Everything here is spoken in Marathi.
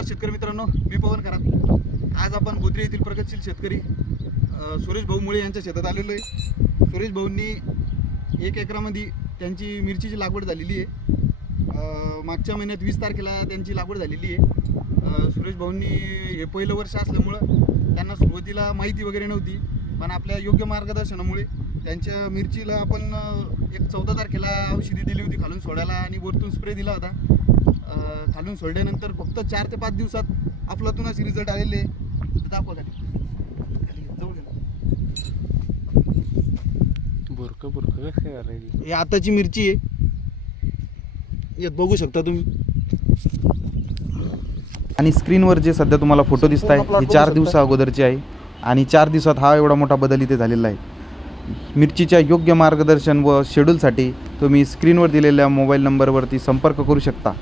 नमस्कार शेतकरी मित्रांनो, मी पवन खरात. आज आपण बुद्री येथील प्रगतशील शेतकरी सुरेश भाऊ मुळे यांच्या शेतात आलेलो आहे. सुरेश भाऊंनी 1 एकरामध्ये त्यांची मिरचीची लागवड झालेली आहे. मागच्या महिन्यात 20 तारखेला त्यांची लागवड झालेली आहे. सुरेश भाऊंनी हे पहिलं वर्ष असल्यामुळं त्यांना सुरुवातीला माहिती वगैरे नव्हती, पण आपल्या योग्य मार्गदर्शनामुळे त्यांच्या मिरचीला आपण 14 तारखेला औषधी दिली होती खालून सोडायला आणि वरतून स्प्रे दिला होता. खालून सोडल्यानंतर फक्त 4 ते 5 दिवसात अफलातून असे रिझल्ट आलेले. दाखवा खाली जवळ हे आताची मिरची आहे, यात बघू शकता तुम्ही. आणि स्क्रीनवर जे सध्या तुम्हाला फोटो दिसत आहे हे 4 दिवसा अगोदरचे आहे आणि 4 दिवसात हा एवढा मोठा बदल इथे झालेला आहे. मिरचीच्या योग्य मार्गदर्शन व शेड्यूलसाठी तुम्ही स्क्रीनवर दिलेल्या मोबाईल नंबरवरती संपर्क करू शकता.